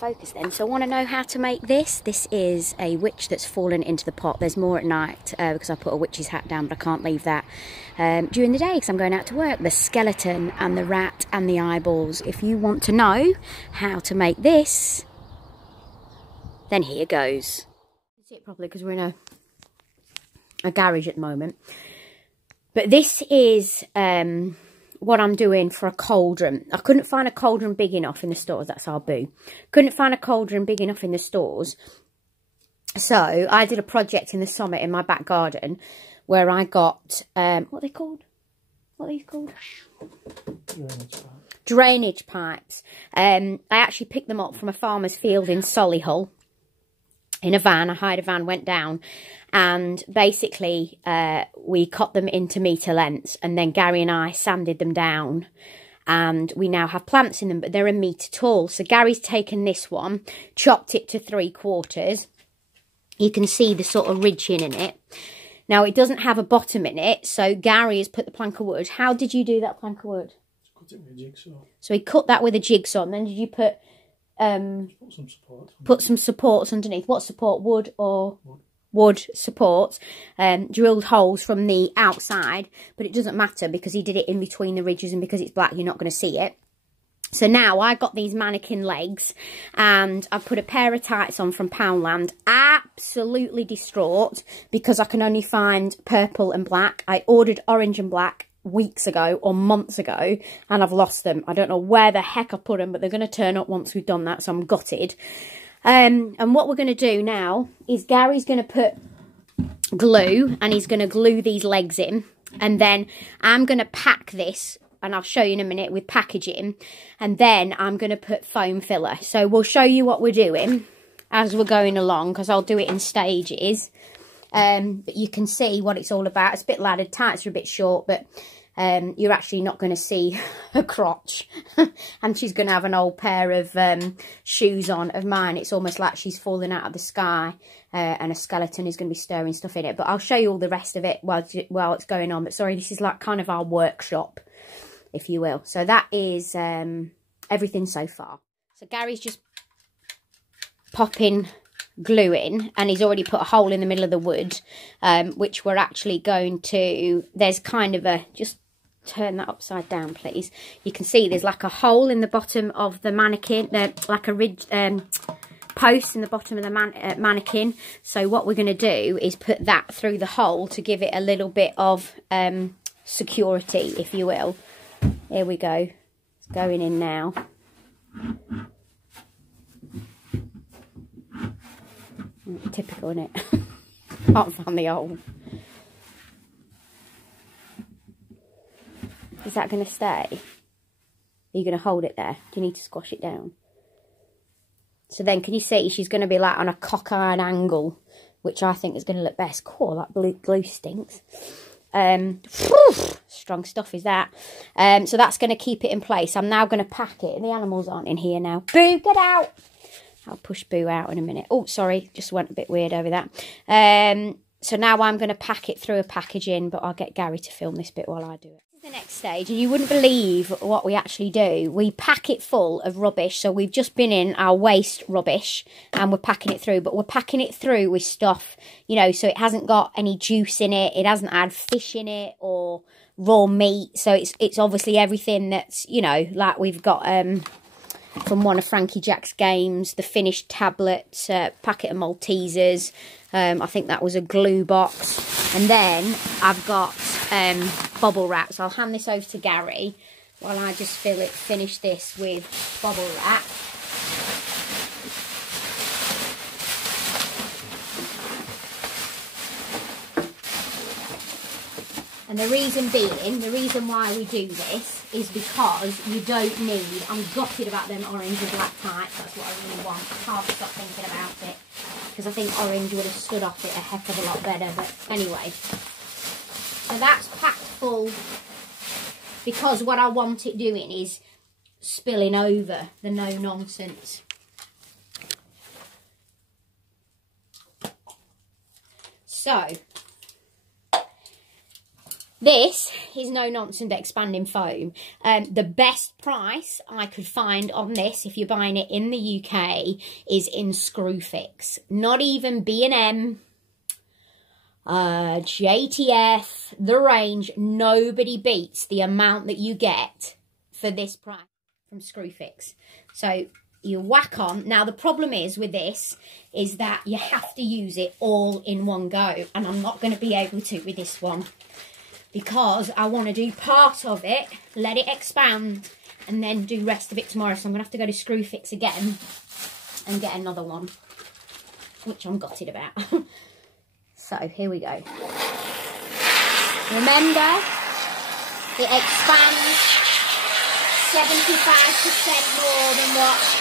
focus then. So I want to know how to make this. This is a witch that's fallen into the pot. There's more at night because I put a witch's hat down, but I can't leave that during the day because I'm going out to work. The skeleton and the rat and the eyeballs. If you want to know how to make this, then here goes. See it properly because we're in a garage at the moment. But this is what I'm doing for a cauldron. I couldn't find a cauldron big enough in the stores. That's our boo. Couldn't find a cauldron big enough in the stores. So I did a project in the summit in my back garden where I got, what are they called? What are these called? Drainage pipes. I actually picked them up from a farmer's field in Solihull in a van. I hired a van, went down, and basically we cut them into metre lengths, and then Gary and I sanded them down, and we now have plants in them, but they're a metre tall. So Gary's taken this one, chopped it to 3/4. You can see the sort of ridging in it. Now it doesn't have a bottom in it, so Gary has put the plank of wood. How did you do that plank of wood? Cut it with a jigsaw. So he cut that with a jigsaw, and then did you put put some supports underneath? What support? Wood or wood supports. Drilled holes from the outside, but it doesn't matter because he did it in between the ridges, and because it's black you're not going to see it. So now I got these mannequin legs, and I've put a pair of tights on from Poundland. Absolutely distraught because I can only find purple and black. I ordered orange and black weeks ago or months ago, and I've lost them. I don't know where the heck I put them, but they're going to turn up once we've done that, so I'm gutted. And what we're going to do now is Gary's going to put glue, and he's going to glue these legs in, and then I'm going to pack this, and I'll show you in a minute with packaging, and then I'm going to put foam filler. So we'll show you what we're doing as we're going along, because I'll do it in stages. But you can see what it's all about. It's a bit laddered, tights are a bit short, but you're actually not going to see her crotch. And she's going to have an old pair of shoes on of mine. It's almost like she's falling out of the sky, and a skeleton is going to be stirring stuff in it. But I'll show you all the rest of it while it's going on. But sorry, this is like kind of our workshop, if you will. So that is everything so far. So Gary's just popping glue in, and he's already put a hole in the middle of the wood, which we're actually going to, there's kind of a, just turn that upside down please. You can see there's like a hole in the bottom of the mannequin, like a ridge post in the bottom of the mannequin. So what we're going to do is put that through the hole to give it a little bit of security, if you will. Here we go, it's going in now. Typical, isn't it? Can't find the hole. Is that going to stay? Are you going to hold it there? Do you need to squash it down? So then, can you see she's going to be like on a cockeyed angle, which I think is going to look best. Cool, that glue stinks. Strong stuff is that. So that's going to keep it in place. I'm now going to pack it. The animals aren't in here now. Boo, get out! I'll push Boo out in a minute. Oh, sorry, just went a bit weird over that. So now I'm going to pack it through a packaging, but I'll get Gary to film this bit while I do it. This is the next stage, and you wouldn't believe what we actually do. We pack it full of rubbish. So we've just been in our waste rubbish, and we're packing it through. But we're packing it through with stuff, you know, so it hasn't got any juice in it. It hasn't had fish in it or raw meat. So it's obviously everything that's, you know, like we've got from one of Frankie Jack's games, the finished tablet, packet of Maltesers. I think that was a glue box. And then I've got bubble wrap. So I'll hand this over to Gary while I just finish this with bubble wrap. And the reason why we do this is because you don't need, I'm gutted about them orange and black tights, that's what I really want. I can't stop thinking about it, because I think orange would have stood off it a heck of a lot better, but anyway. So that's packed full, because what I want it doing is spilling over the no nonsense. So, This is no nonsense expanding foam. The best price I could find on this, if you're buying it in the UK, is in Screwfix. Not even B&M, JTF, The Range. Nobody beats the amount that you get for this price from Screwfix. So you whack on. Now the problem is with this is that you have to use it all in one go, and I'm not going to be able to with this one, because I want to do part of it, let it expand, and then do rest of it tomorrow. So I'm going to have to go to Screwfix again and get another one, which I'm gutted about. So here we go. Remember, it expands 75% more than what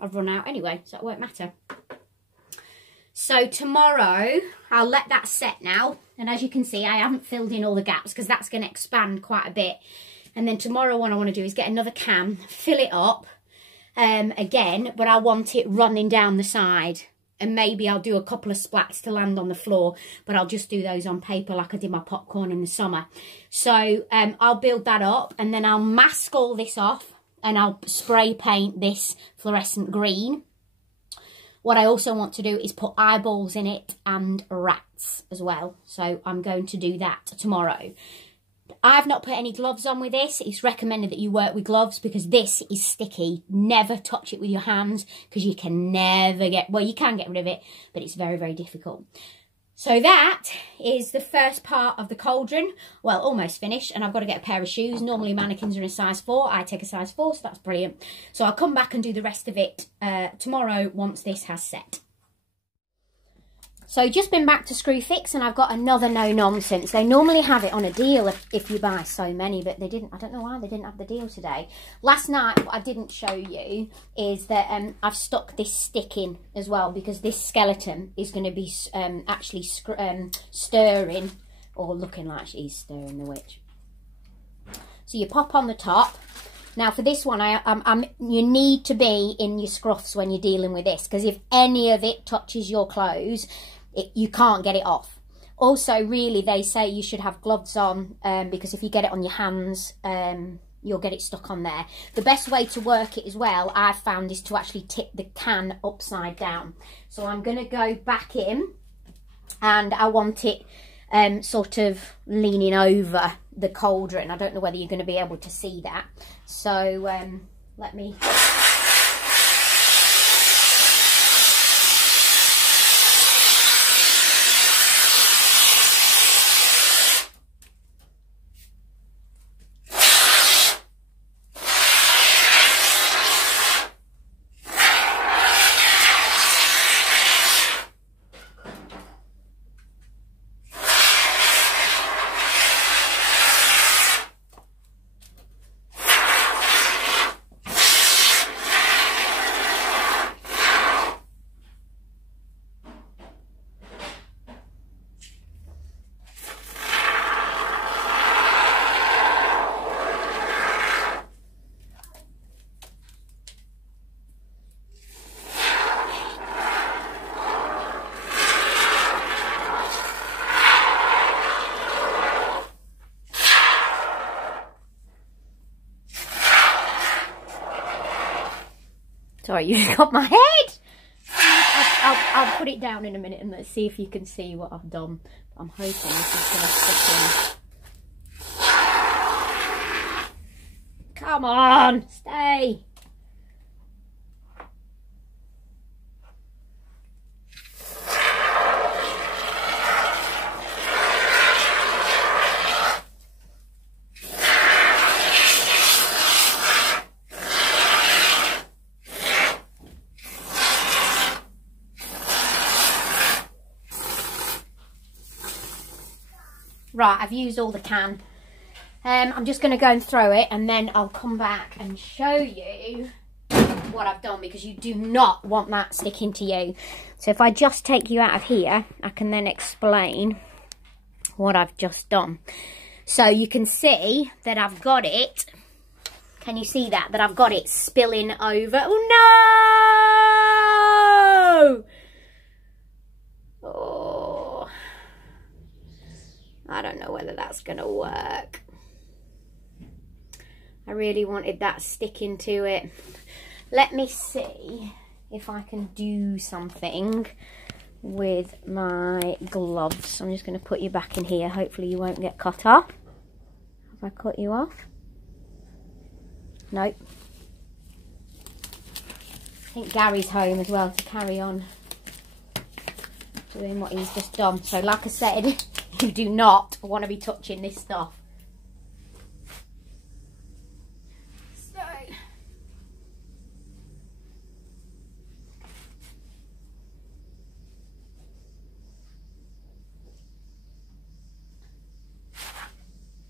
I've run out anyway, so it won't matter. So tomorrow, I'll let that set now. And as you can see, I haven't filled in all the gaps because that's going to expand quite a bit. And then tomorrow what I want to do is get another can, fill it up again, but I want it running down the side. And maybe I'll do a couple of splats to land on the floor, but I'll just do those on paper like I did my popcorn in the summer. So I'll build that up, and then I'll mask all this off, and I'll spray paint this fluorescent green. What I also want to do is put eyeballs in it and rats as well. So I'm going to do that tomorrow. I've not put any gloves on with this. It's recommended that you work with gloves because this is sticky. Never touch it with your hands because you can never get, well, you can get rid of it, but it's very, very difficult. So that is the first part of the cauldron. Well, almost finished, and I've got to get a pair of shoes. Normally mannequins are in a size 4. I take a size 4, so that's brilliant. So I'll come back and do the rest of it tomorrow once this has set. So just been back to Screwfix, and I've got another no nonsense. They normally have it on a deal if you buy so many, but they didn't. I don't know why they didn't have the deal today. Last night, what I didn't show you is that I've stuck this stick in as well, because this skeleton is going to be actually stirring, or looking like she's stirring the witch. So you pop on the top. Now for this one, you need to be in your scruffs when you're dealing with this, because if any of it touches your clothes, you can't get it off. Also, really, they say you should have gloves on because if you get it on your hands, you'll get it stuck on there. The best way to work it as well, I've found, is to actually tip the can upside down. So I'm going to go back in, and I want it sort of leaning over the cauldron. I don't know whether you're going to be able to see that. So let me... Sorry, you got my head. I'll put it down in a minute and let's see if you can see what I've done. I'm hoping this is going to stick in. Come on, stay. Right, I've used all the can. I'm just going to go and throw it and then I'll come back and show you what I've done, because you do not want that sticking to you. So if I just take you out of here, I can then explain what I've just done. So you can see that I've got it. Can you see that? That I've got it spilling over. Oh no! Oh, I don't know whether that's going to work. I really wanted that sticking to it. Let me see if I can do something with my gloves. I'm just going to put you back in here. Hopefully you won't get cut off. Have I cut you off? Nope. I think Gary's home as well to carry on doing what he's just done. So like I said, you do not want to be touching this stuff. So,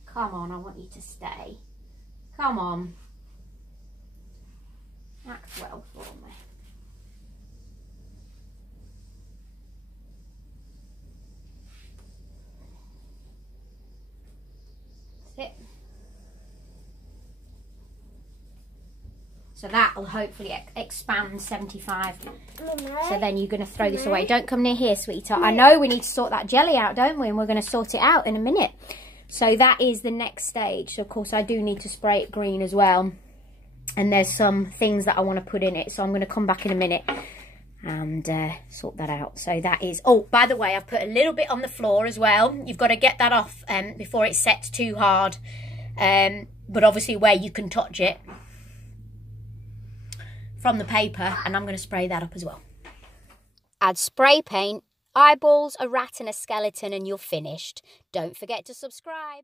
come on, I want you to stay. Come on. Act well for me. Sit. So that'll hopefully expand 75. So then you're going to throw this away. Don't come near here, sweetheart. I know we need to sort that jelly out, don't we? And we're going to sort it out in a minute. So that is the next stage. So of course I do need to spray it green as well. And there's some things that I want to put in it. So I'm going to come back in a minute and sort that out. So that is... Oh, by the way, I've put a little bit on the floor as well. You've got to get that off before it sets too hard. But obviously where you can touch it from the paper. And I'm going to spray that up as well. Add spray paint, eyeballs, a rat and a skeleton, and you're finished. Don't forget to subscribe.